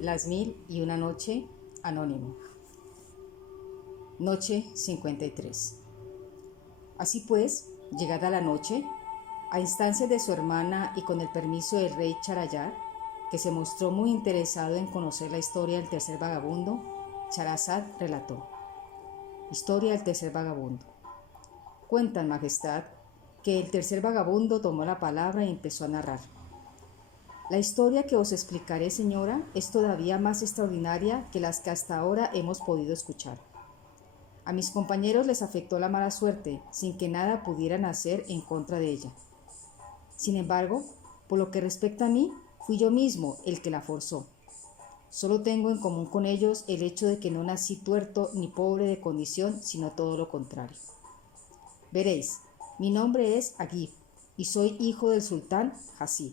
Las 1001 noche, anónimo. Noche 53. Así pues, llegada la noche, a instancias de su hermana y con el permiso del rey Charayar, que se mostró muy interesado en conocer la historia del tercer vagabundo, Charazad relató. Historia del tercer vagabundo. Cuentan, Majestad, que el tercer vagabundo tomó la palabra y empezó a narrar. La historia que os explicaré, señora, es todavía más extraordinaria que las que hasta ahora hemos podido escuchar. A mis compañeros les afectó la mala suerte, sin que nada pudieran hacer en contra de ella. Sin embargo, por lo que respecta a mí, fui yo mismo el que la forzó. Solo tengo en común con ellos el hecho de que no nací tuerto ni pobre de condición, sino todo lo contrario. Veréis, mi nombre es Agib y soy hijo del sultán Hasib.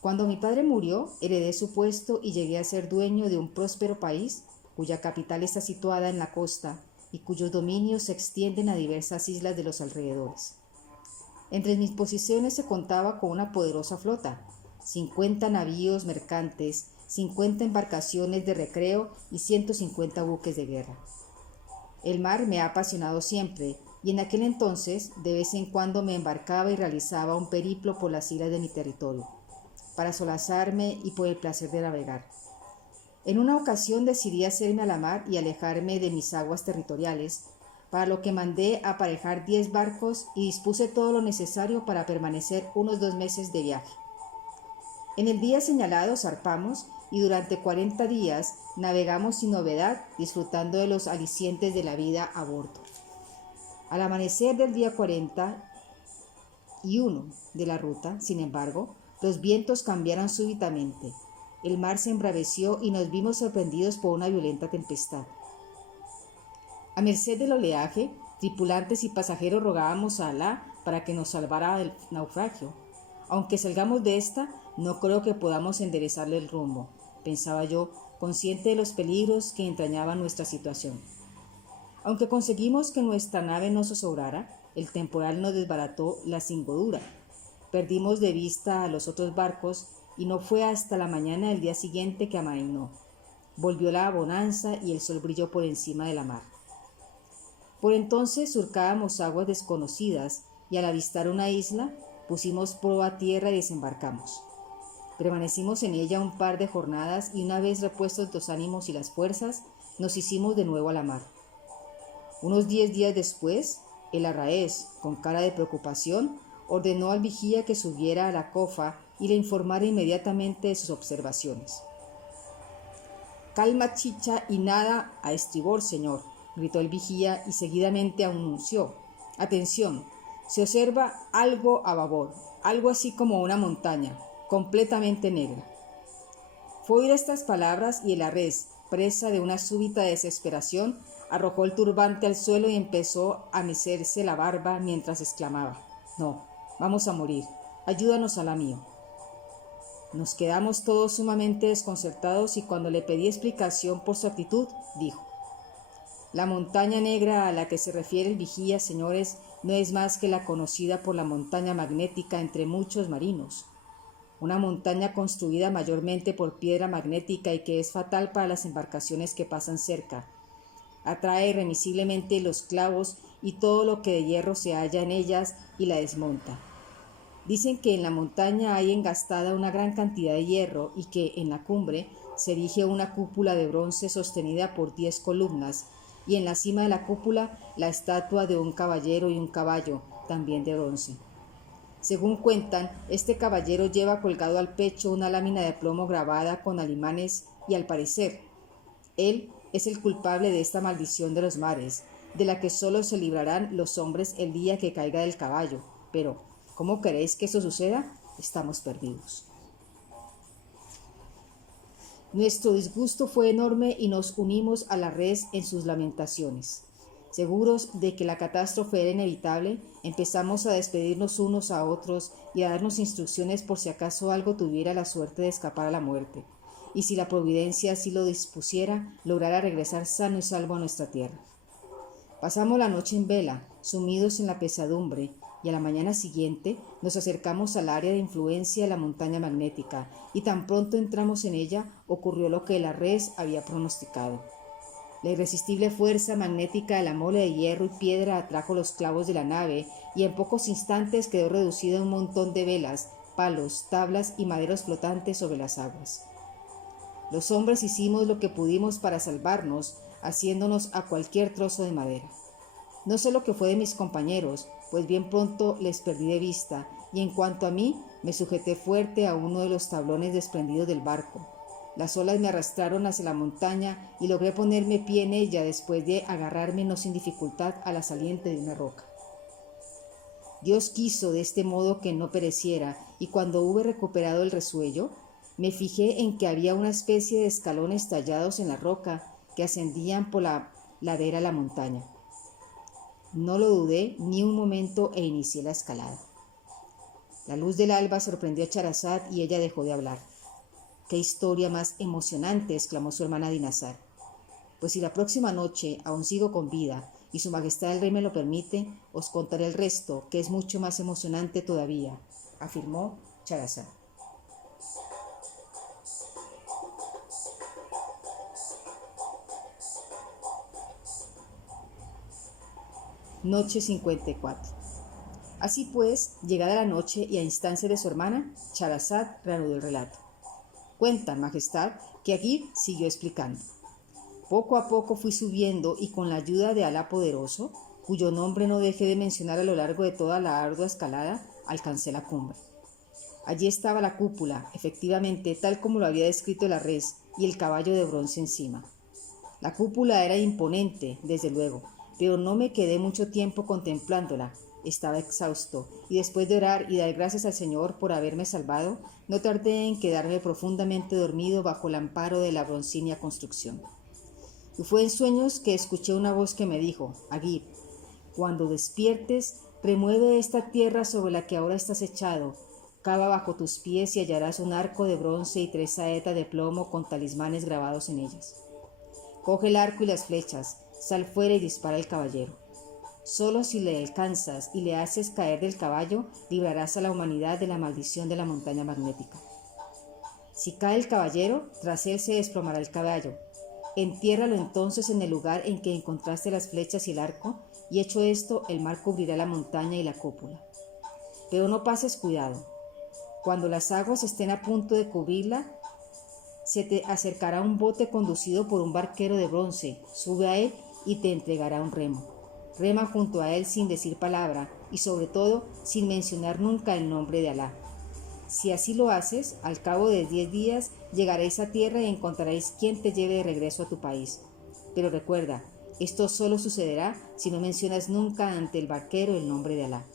Cuando mi padre murió, heredé su puesto y llegué a ser dueño de un próspero país, cuya capital está situada en la costa y cuyos dominios se extienden a diversas islas de los alrededores. Entre mis posesiones se contaba con una poderosa flota, 50 navíos mercantes, 50 embarcaciones de recreo y 150 buques de guerra. El mar me ha apasionado siempre, y en aquel entonces de vez en cuando me embarcaba y realizaba un periplo por las islas de mi territorio, para solazarme y por el placer de navegar. En una ocasión decidí hacerme a la mar y alejarme de mis aguas territoriales, para lo que mandé aparejar 10 barcos y dispuse todo lo necesario para permanecer unos 2 meses de viaje. En el día señalado zarpamos y durante 40 días navegamos sin novedad, disfrutando de los alicientes de la vida a bordo. Al amanecer del día 41 de la ruta, sin embargo, los vientos cambiaron súbitamente. El mar se embraveció y nos vimos sorprendidos por una violenta tempestad. A merced del oleaje, tripulantes y pasajeros rogábamos a Alá para que nos salvara del naufragio. Aunque salgamos de esta, no creo que podamos enderezarle el rumbo, pensaba yo, consciente de los peligros que entrañaba nuestra situación. Aunque conseguimos que nuestra nave no zozobrara, el temporal nos desbarató la cingodura. Perdimos de vista a los otros barcos y no fue hasta la mañana del día siguiente que amainó. Volvió la bonanza y el sol brilló por encima de la mar. Por entonces surcábamos aguas desconocidas y al avistar una isla pusimos proa a tierra y desembarcamos. Permanecimos en ella un par de jornadas y una vez repuestos los ánimos y las fuerzas, nos hicimos de nuevo a la mar. Unos 10 días después, el arraez, con cara de preocupación, ordenó al vigía que subiera a la cofa y le informara inmediatamente de sus observaciones. «Calma, chicha, y nada a estribor, señor», gritó el vigía y seguidamente anunció. «Atención, se observa algo a babor, algo así como una montaña, completamente negra». Fue oír estas palabras y el arraez, presa de una súbita desesperación, arrojó el turbante al suelo y empezó a mecerse la barba mientras exclamaba: «No, vamos a morir, ayúdanos, Alá mío». Nos quedamos todos sumamente desconcertados y cuando le pedí explicación por su actitud, dijo: «La montaña negra a la que se refiere el vigía, señores, no es más que la conocida por la montaña magnética entre muchos marinos. Una montaña construida mayormente por piedra magnética y que es fatal para las embarcaciones que pasan cerca. Atrae irremisiblemente los clavos y todo lo que de hierro se halla en ellas y la desmonta. Dicen que en la montaña hay engastada una gran cantidad de hierro y que en la cumbre se erige una cúpula de bronce sostenida por 10 columnas y en la cima de la cúpula la estatua de un caballero y un caballo, también de bronce. Según cuentan, este caballero lleva colgado al pecho una lámina de plomo grabada con alimanes y al parecer, él es el culpable de esta maldición de los mares, de la que solo se librarán los hombres el día que caiga del caballo. Pero, ¿cómo queréis que eso suceda? Estamos perdidos». Nuestro disgusto fue enorme y nos unimos a la red en sus lamentaciones. Seguros de que la catástrofe era inevitable, empezamos a despedirnos unos a otros y a darnos instrucciones por si acaso algo tuviera la suerte de escapar a la muerte, y si la providencia así lo dispusiera, lograra regresar sano y salvo a nuestra tierra. Pasamos la noche en vela, sumidos en la pesadumbre, y a la mañana siguiente nos acercamos al área de influencia de la montaña magnética, y tan pronto entramos en ella ocurrió lo que la res había pronosticado. La irresistible fuerza magnética de la mole de hierro y piedra atrajo los clavos de la nave y en pocos instantes quedó reducida a un montón de velas, palos, tablas y maderos flotantes sobre las aguas. Los hombres hicimos lo que pudimos para salvarnos, haciéndonos a cualquier trozo de madera. No sé lo que fue de mis compañeros, pues bien pronto les perdí de vista, y en cuanto a mí, me sujeté fuerte a uno de los tablones desprendidos del barco. Las olas me arrastraron hacia la montaña y logré ponerme pie en ella después de agarrarme no sin dificultad a la saliente de una roca. Dios quiso de este modo que no pereciera, y cuando hube recuperado el resuello, me fijé en que había una especie de escalones tallados en la roca que ascendían por la ladera de la montaña. No lo dudé ni un momento e inicié la escalada. La luz del alba sorprendió a Charazad y ella dejó de hablar. ¡Qué historia más emocionante!, exclamó su hermana Dinazar. Pues si la próxima noche aún sigo con vida y su majestad el rey me lo permite, os contaré el resto, que es mucho más emocionante todavía, afirmó Charazad. Noche 54. Así pues, llegada la noche y a instancia de su hermana, Charazad reanudó el relato. Cuentan, majestad, que Agib siguió explicando. Poco a poco fui subiendo y con la ayuda de Alá poderoso, cuyo nombre no dejé de mencionar a lo largo de toda la ardua escalada, alcancé la cumbre. Allí estaba la cúpula, efectivamente tal como lo había descrito la res, y el caballo de bronce encima. La cúpula era imponente, desde luego, pero no me quedé mucho tiempo contemplándola. Estaba exhausto, y después de orar y dar gracias al Señor por haberme salvado, no tardé en quedarme profundamente dormido bajo el amparo de la broncínea construcción. Y fue en sueños que escuché una voz que me dijo: Agib, cuando despiertes, remueve esta tierra sobre la que ahora estás echado, cava bajo tus pies y hallarás un arco de bronce y 3 saetas de plomo con talismanes grabados en ellas. Coge el arco y las flechas, sal fuera y dispara al caballero. Solo si le alcanzas y le haces caer del caballo, librarás a la humanidad de la maldición de la montaña magnética. Si cae el caballero, tras él se desplomará el caballo. Entiérralo entonces en el lugar en que encontraste las flechas y el arco, y hecho esto, el mar cubrirá la montaña y la cúpula. Pero no pases cuidado. Cuando las aguas estén a punto de cubrirla, se te acercará un bote conducido por un barquero de bronce, sube a él y te entregará un remo. Rema junto a él sin decir palabra y sobre todo sin mencionar nunca el nombre de Alá. Si así lo haces, al cabo de 10 días llegaréis a tierra y encontraréis quien te lleve de regreso a tu país. Pero recuerda, esto solo sucederá si no mencionas nunca ante el barquero el nombre de Alá.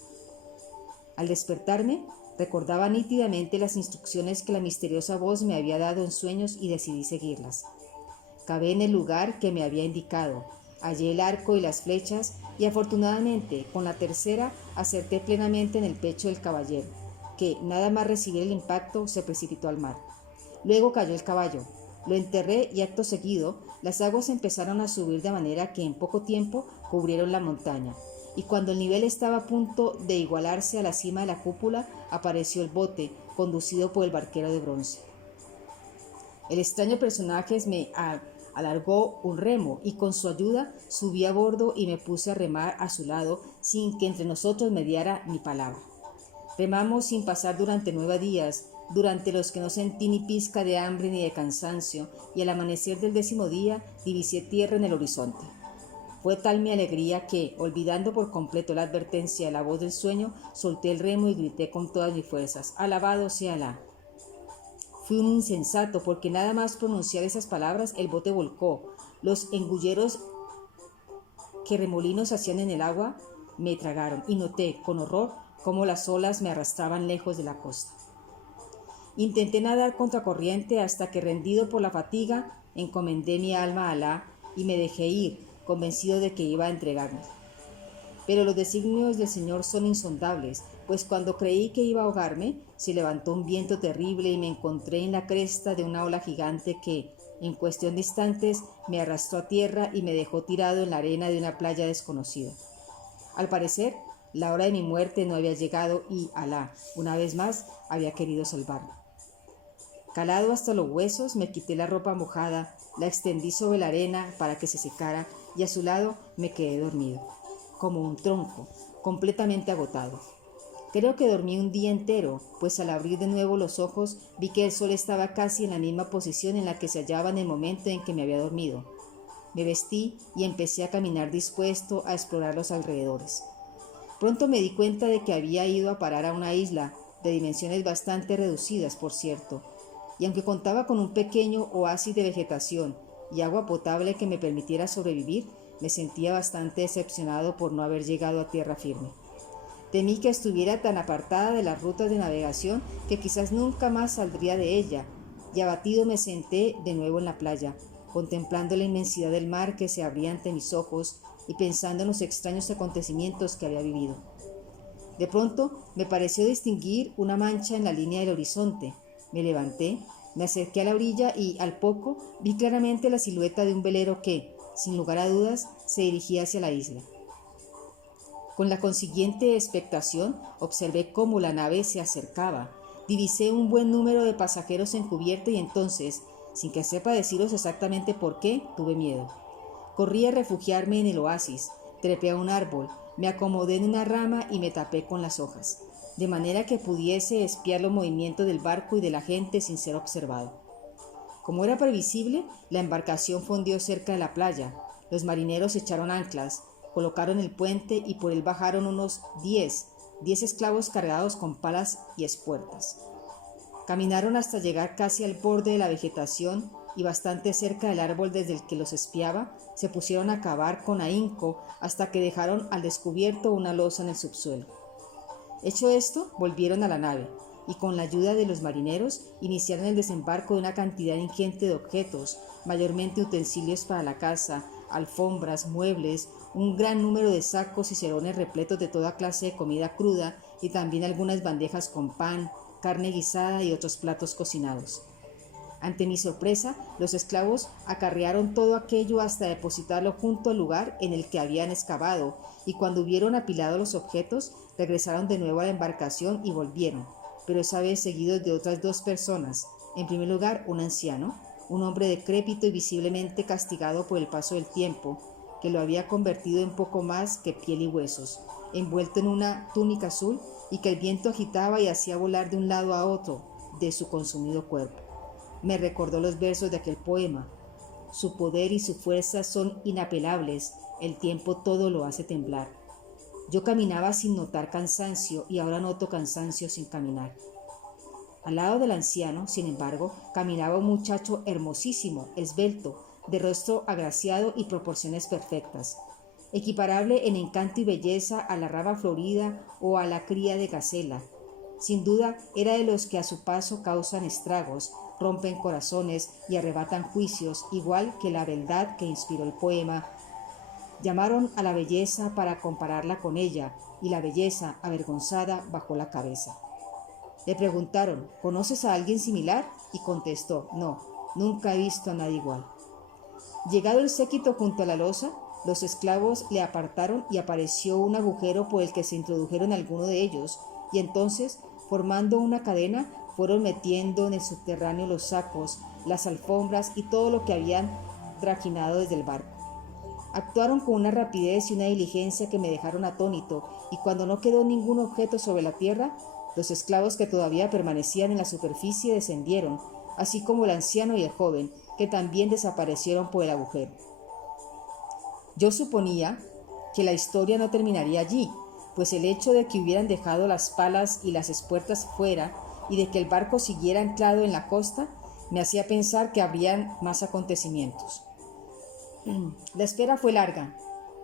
Al despertarme, recordaba nítidamente las instrucciones que la misteriosa voz me había dado en sueños y decidí seguirlas. Cavé en el lugar que me había indicado, hallé el arco y las flechas y afortunadamente con la tercera acerté plenamente en el pecho del caballero, que nada más recibir el impacto se precipitó al mar. Luego cayó el caballo, lo enterré y acto seguido las aguas empezaron a subir de manera que en poco tiempo cubrieron la montaña, y cuando el nivel estaba a punto de igualarse a la cima de la cúpula, apareció el bote, conducido por el barquero de bronce. El extraño personaje me alargó un remo y con su ayuda subí a bordo y me puse a remar a su lado sin que entre nosotros mediara ni palabra. Remamos sin pasar durante 9 días, durante los que no sentí ni pizca de hambre ni de cansancio, y al amanecer del 10º día divisé tierra en el horizonte. Fue tal mi alegría que, olvidando por completo la advertencia de la voz del sueño, solté el remo y grité con todas mis fuerzas: «Alabado sea Alá». Fui un insensato, porque nada más pronunciar esas palabras el bote volcó. Los engulleros que remolinos hacían en el agua me tragaron, y noté con horror cómo las olas me arrastraban lejos de la costa. Intenté nadar contracorriente hasta que, rendido por la fatiga, encomendé mi alma a Alá y me dejé ir, convencido de que iba a entregarme. Pero los designios del Señor son insondables, pues cuando creí que iba a ahogarme, se levantó un viento terrible y me encontré en la cresta de una ola gigante que, en cuestión de instantes, me arrastró a tierra y me dejó tirado en la arena de una playa desconocida. Al parecer, La hora de mi muerte no había llegado y Alá, una vez más, había querido salvarme. Calado hasta los huesos, me quité la ropa mojada, la extendí sobre la arena para que se secara y a su lado me quedé dormido, como un tronco, completamente agotado. Creo que dormí un día entero, pues al abrir de nuevo los ojos vi que el sol estaba casi en la misma posición en la que se hallaba en el momento en que me había dormido. Me vestí y empecé a caminar dispuesto a explorar los alrededores. Pronto me di cuenta de que había ido a parar a una isla, de dimensiones bastante reducidas, por cierto, y aunque contaba con un pequeño oasis de vegetación y agua potable que me permitiera sobrevivir, me sentía bastante decepcionado por no haber llegado a tierra firme. Temí que estuviera tan apartada de las rutas de navegación que quizás nunca más saldría de ella, y abatido me senté de nuevo en la playa, contemplando la inmensidad del mar que se abría ante mis ojos y pensando en los extraños acontecimientos que había vivido. De pronto me pareció distinguir una mancha en la línea del horizonte. Me levanté, me acerqué a la orilla y, al poco, vi claramente la silueta de un velero que, sin lugar a dudas, se dirigía hacia la isla. Con la consiguiente expectación, observé cómo la nave se acercaba. Divisé un buen número de pasajeros en cubierta y entonces, sin que sepa deciros exactamente por qué, tuve miedo. Corrí a refugiarme en el oasis, trepé a un árbol, me acomodé en una rama y me tapé con las hojas, de manera que pudiese espiar los movimientos del barco y de la gente sin ser observado. Como era previsible, la embarcación fondeó cerca de la playa. Los marineros echaron anclas, colocaron el puente y por él bajaron unos 10 esclavos cargados con palas y espuertas. Caminaron hasta llegar casi al borde de la vegetación y bastante cerca del árbol desde el que los espiaba, se pusieron a cavar con ahínco hasta que dejaron al descubierto una losa en el subsuelo. Hecho esto, volvieron a la nave y con la ayuda de los marineros iniciaron el desembarco de una cantidad ingente de objetos, mayormente utensilios para la casa, alfombras, muebles, un gran número de sacos y cerones repletos de toda clase de comida cruda y también algunas bandejas con pan, carne guisada y otros platos cocinados. Ante mi sorpresa, los esclavos acarrearon todo aquello hasta depositarlo junto al lugar en el que habían excavado, y cuando hubieron apilado los objetos, regresaron de nuevo a la embarcación y volvieron, pero esa vez seguidos de otras 2 personas. En primer lugar, un anciano, un hombre decrépito y visiblemente castigado por el paso del tiempo, que lo había convertido en poco más que piel y huesos, envuelto en una túnica azul y que el viento agitaba y hacía volar de un lado a otro de su consumido cuerpo. Me recordó los versos de aquel poema. Su poder y su fuerza son inapelables, el tiempo todo lo hace temblar. Yo caminaba sin notar cansancio y ahora noto cansancio sin caminar. Al lado del anciano, sin embargo, caminaba un muchacho hermosísimo, esbelto, de rostro agraciado y proporciones perfectas, equiparable en encanto y belleza a la rama florida o a la cría de gacela. Sin duda era de los que a su paso causan estragos, rompen corazones y arrebatan juicios, igual que la beldad que inspiró el poema. Llamaron a la belleza para compararla con ella, y la belleza, avergonzada, bajó la cabeza. Le preguntaron, ¿conoces a alguien similar? Y contestó, no, nunca he visto a nadie igual. Llegado el séquito junto a la losa, los esclavos le apartaron y apareció un agujero por el que se introdujeron algunos de ellos, y entonces, formando una cadena, fueron metiendo en el subterráneo los sacos, las alfombras y todo lo que habían trajinado desde el barco. Actuaron con una rapidez y una diligencia que me dejaron atónito, y cuando no quedó ningún objeto sobre la tierra, los esclavos que todavía permanecían en la superficie descendieron, así como el anciano y el joven, que también desaparecieron por el agujero. Yo suponía que la historia no terminaría allí, pues el hecho de que hubieran dejado las palas y las espuertas fuera y de que el barco siguiera anclado en la costa me hacía pensar que habrían más acontecimientos. La espera fue larga,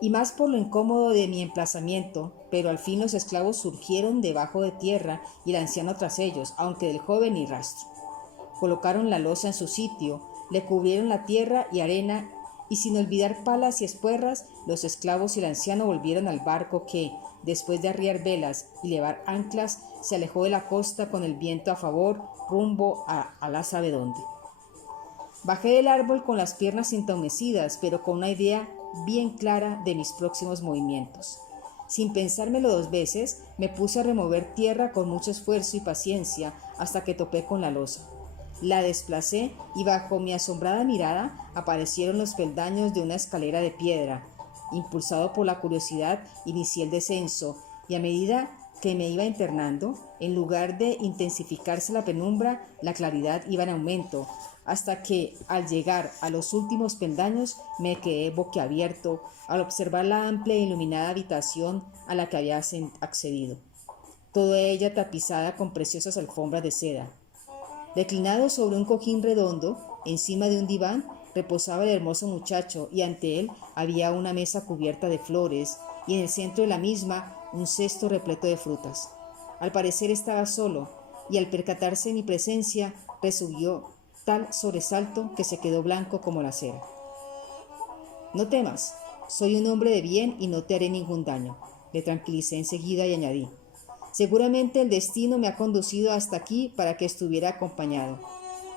y más por lo incómodo de mi emplazamiento, pero al fin los esclavos surgieron debajo de tierra y el anciano tras ellos, aunque del joven ni rastro. Colocaron la losa en su sitio, le cubrieron la tierra y arena, y sin olvidar palas y espuerras, los esclavos y el anciano volvieron al barco que, después de arriar velas y levar anclas, se alejó de la costa con el viento a favor, rumbo a la sabe dónde. Bajé del árbol con las piernas entumecidas, pero con una idea bien clara de mis próximos movimientos. Sin pensármelo 2 veces, me puse a remover tierra con mucho esfuerzo y paciencia hasta que topé con la losa. La desplacé y bajo mi asombrada mirada aparecieron los peldaños de una escalera de piedra. Impulsado por la curiosidad, inicié el descenso y a medida que me iba internando, en lugar de intensificarse la penumbra, la claridad iba en aumento, hasta que al llegar a los últimos peldaños me quedé boquiabierto al observar la amplia e iluminada habitación a la que había accedido, toda ella tapizada con preciosas alfombras de seda. Reclinado sobre un cojín redondo, encima de un diván, reposaba el hermoso muchacho y ante él había una mesa cubierta de flores y en el centro de la misma un cesto repleto de frutas. Al parecer estaba solo y al percatarse de mi presencia recibió tal sobresalto que se quedó blanco como la cera. «No temas, soy un hombre de bien y no te haré ningún daño», le tranquilicé enseguida y añadí: «Seguramente el destino me ha conducido hasta aquí para que estuviera acompañado.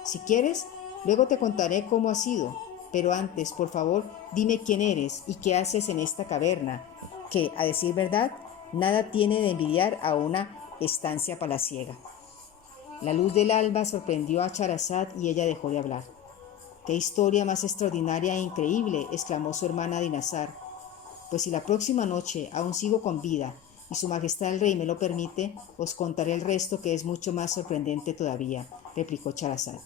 Si quieres, luego te contaré cómo ha sido, pero antes, por favor, dime quién eres y qué haces en esta caverna, que, a decir verdad, nada tiene de envidiar a una estancia palaciega». La luz del alba sorprendió a Scheherazade y ella dejó de hablar. «¡Qué historia más extraordinaria e increíble!», exclamó su hermana Dinazar. «Pues si la próxima noche aún sigo con vida y su majestad el rey me lo permite, os contaré el resto, que es mucho más sorprendente todavía», replicó Scheherazade.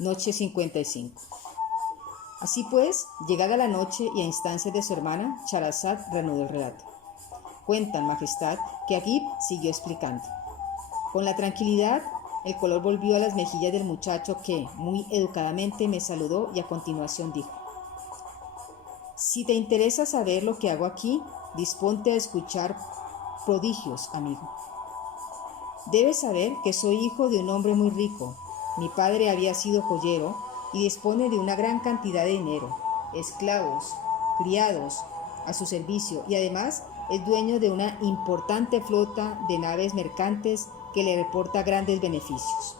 Noche 55. Así pues, llegada la noche y a instancias de su hermana, Scheherazade reanudó el relato. «Cuentan, majestad, que Agib siguió explicando. Con la tranquilidad, el color volvió a las mejillas del muchacho que, muy educadamente, me saludó y a continuación dijo: «Si te interesa saber lo que hago aquí, disponte a escuchar prodigios, amigo. Debes saber que soy hijo de un hombre muy rico. Mi padre había sido joyero y dispone de una gran cantidad de dinero, esclavos, criados a su servicio y además es dueño de una importante flota de naves mercantes que le reporta grandes beneficios.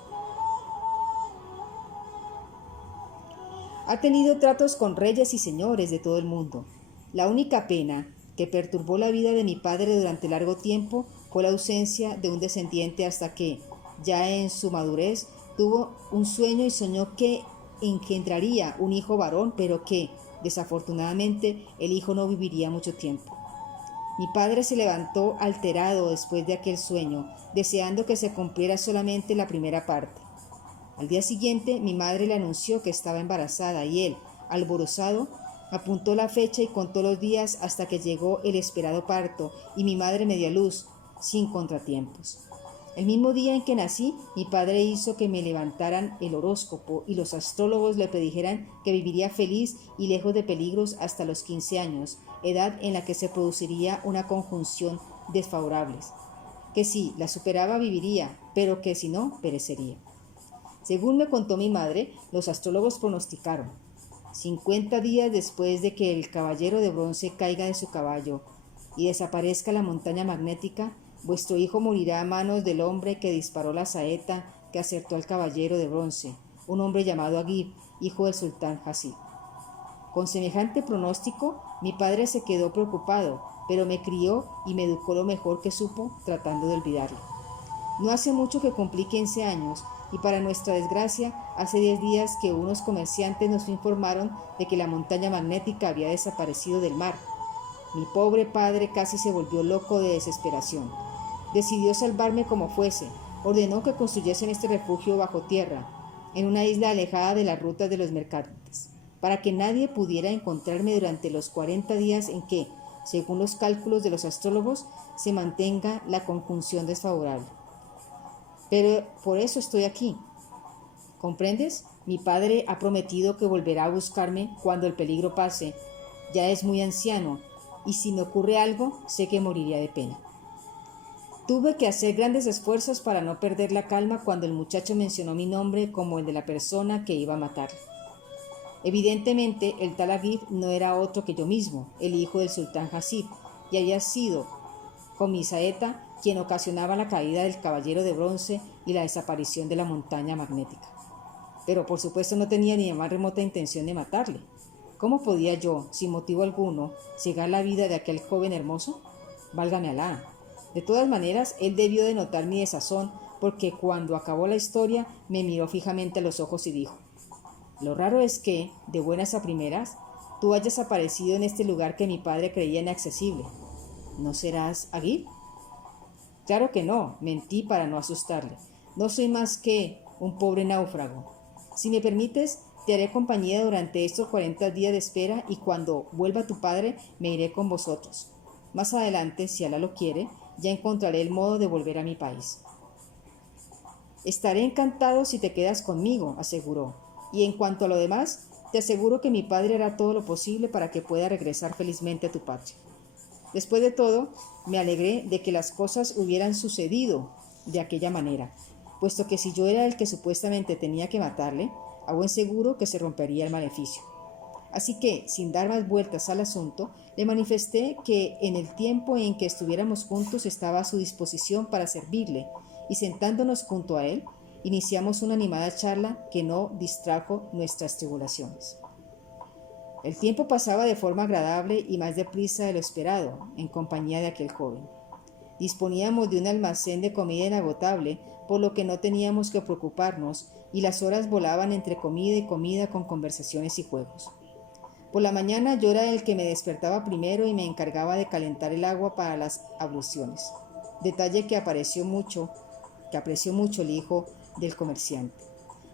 Ha tenido tratos con reyes y señores de todo el mundo. La única pena que perturbó la vida de mi padre durante largo tiempo fue la ausencia de un descendiente hasta que, ya en su madurez, tuvo un sueño y soñó que engendraría un hijo varón, pero que, desafortunadamente, el hijo no viviría mucho tiempo. Mi padre se levantó alterado después de aquel sueño, deseando que se cumpliera solamente la primera parte. Al día siguiente, mi madre le anunció que estaba embarazada y él, alborozado, apuntó la fecha y contó los días hasta que llegó el esperado parto y mi madre me dio a luz, sin contratiempos. El mismo día en que nací, mi padre hizo que me levantaran el horóscopo y los astrólogos le predijeran que viviría feliz y lejos de peligros hasta los 15 años, edad en la que se produciría una conjunción desfavorables, que si la superaba viviría, pero que si no, perecería. Según me contó mi madre, los astrólogos pronosticaron: 50 días después de que el caballero de bronce caiga de su caballo y desaparezca la montaña magnética, vuestro hijo morirá a manos del hombre que disparó la saeta que acertó al caballero de bronce, un hombre llamado Agib, hijo del sultán Hasib. Con semejante pronóstico, mi padre se quedó preocupado, pero me crió y me educó lo mejor que supo, tratando de olvidarlo. No hace mucho que cumplí 15 años, y para nuestra desgracia, hace 10 días que unos comerciantes nos informaron de que la montaña magnética había desaparecido del mar. Mi pobre padre casi se volvió loco de desesperación. Decidió salvarme como fuese. Ordenó que construyesen este refugio bajo tierra, en una isla alejada de las rutas de los mercantes, para que nadie pudiera encontrarme durante los 40 días en que, según los cálculos de los astrólogos, se mantenga la conjunción desfavorable. Pero por eso estoy aquí. ¿Comprendes? Mi padre ha prometido que volverá a buscarme cuando el peligro pase. Ya es muy anciano, y si me ocurre algo, sé que moriría de pena. Tuve que hacer grandes esfuerzos para no perder la calma cuando el muchacho mencionó mi nombre como el de la persona que iba a matarle. Evidentemente, el tal Agib no era otro que yo mismo, el hijo del sultán Hasib, y había sido, con mi saeta, quien ocasionaba la caída del caballero de bronce y la desaparición de la montaña magnética. Pero por supuesto no tenía ni la más remota intención de matarle. ¿Cómo podía yo, sin motivo alguno, cegar la vida de aquel joven hermoso? Válgame Alá. De todas maneras, él debió de notar mi desazón, porque cuando acabó la historia me miró fijamente a los ojos y dijo: lo raro es que, de buenas a primeras, tú hayas aparecido en este lugar que mi padre creía inaccesible. ¿No serás Aguil? Claro que no, mentí para no asustarle. No soy más que un pobre náufrago. Si me permites, te haré compañía durante estos 40 días de espera y cuando vuelva tu padre me iré con vosotros. Más adelante, si Alá lo quiere, ya encontraré el modo de volver a mi país. Estaré encantado si te quedas conmigo, aseguró. Y en cuanto a lo demás, te aseguro que mi padre hará todo lo posible para que pueda regresar felizmente a tu patria. Después de todo, me alegré de que las cosas hubieran sucedido de aquella manera, puesto que si yo era el que supuestamente tenía que matarle, a buen seguro que se rompería el maleficio. Así que, sin dar más vueltas al asunto, le manifesté que en el tiempo en que estuviéramos juntos estaba a su disposición para servirle, y sentándonos junto a él, iniciamos una animada charla que no distrajo nuestras tribulaciones. El tiempo pasaba de forma agradable y más deprisa de lo esperado, en compañía de aquel joven. Disponíamos de un almacén de comida inagotable, por lo que no teníamos que preocuparnos, y las horas volaban entre comida y comida con conversaciones y juegos. Por la mañana yo era el que me despertaba primero y me encargaba de calentar el agua para las abluciones, detalle que apreció mucho el hijo del comerciante.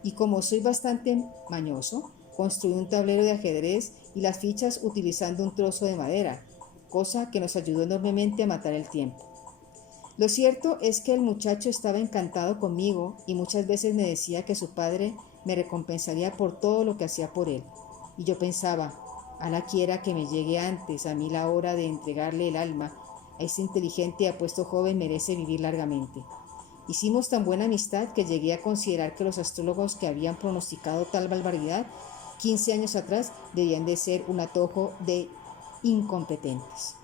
Y como soy bastante mañoso, construí un tablero de ajedrez y las fichas utilizando un trozo de madera, cosa que nos ayudó enormemente a matar el tiempo. Lo cierto es que el muchacho estaba encantado conmigo y muchas veces me decía que su padre me recompensaría por todo lo que hacía por él. Y yo pensaba: Alá quiera que me llegue antes a mí la hora de entregarle el alma. A este inteligente y apuesto joven merece vivir largamente. Hicimos tan buena amistad que llegué a considerar que los astrólogos que habían pronosticado tal barbaridad 15 años atrás debían de ser un atojo de incompetentes.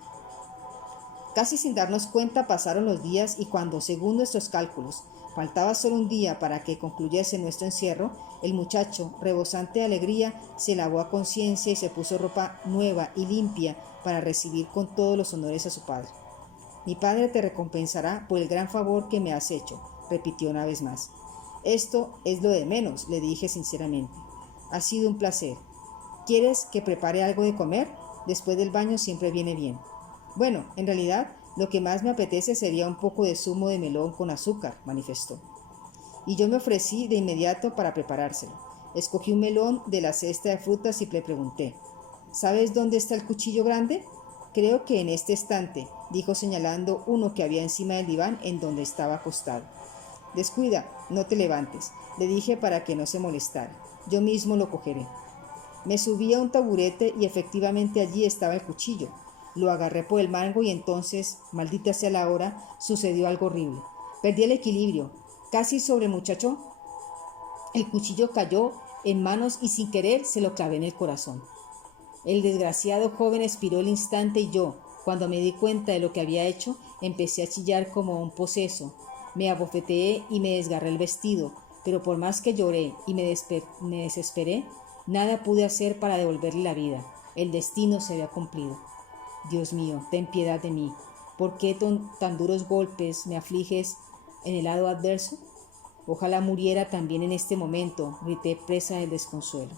Casi sin darnos cuenta pasaron los días y cuando, según nuestros cálculos, faltaba solo un día para que concluyese nuestro encierro, el muchacho, rebosante de alegría, se lavó a conciencia y se puso ropa nueva y limpia para recibir con todos los honores a su padre. Mi padre te recompensará por el gran favor que me has hecho, repitió una vez más. Esto es lo de menos, le dije sinceramente. Ha sido un placer. ¿Quieres que prepare algo de comer? Después del baño siempre viene bien. Bueno, en realidad, lo que más me apetece sería un poco de zumo de melón con azúcar, manifestó. Y yo me ofrecí de inmediato para preparárselo. Escogí un melón de la cesta de frutas y le pregunté: ¿sabes dónde está el cuchillo grande? Creo que en este estante, dijo señalando uno que había encima del diván en donde estaba acostado. Descuida, no te levantes, le dije para que no se molestara. Yo mismo lo cogeré. Me subí a un taburete y efectivamente allí estaba el cuchillo. Lo agarré por el mango y entonces, maldita sea la hora, sucedió algo horrible. Perdí el equilibrio. Casi sobre el muchacho, el cuchillo cayó en manos y sin querer se lo clavé en el corazón. El desgraciado joven expiró el instante y yo, cuando me di cuenta de lo que había hecho, empecé a chillar como un poseso. Me abofeteé y me desgarré el vestido, pero por más que lloré y me desesperé, nada pude hacer para devolverle la vida. El destino se había cumplido. Dios mío, ten piedad de mí. ¿Por qué tan duros golpes me afliges en el lado adverso? Ojalá muriera también en este momento, grité presa del desconsuelo.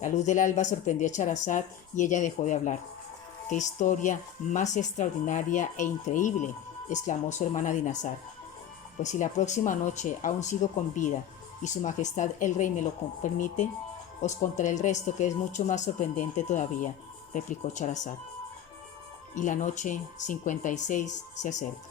La luz del alba sorprendió a Charazad y ella dejó de hablar. ¡Qué historia más extraordinaria e increíble!, exclamó su hermana Dinazar. Pues si la próxima noche aún sigo con vida y su majestad el rey me lo permite, os contaré el resto, que es mucho más sorprendente todavía, replicó Charazad. Y la noche 56 se acerca.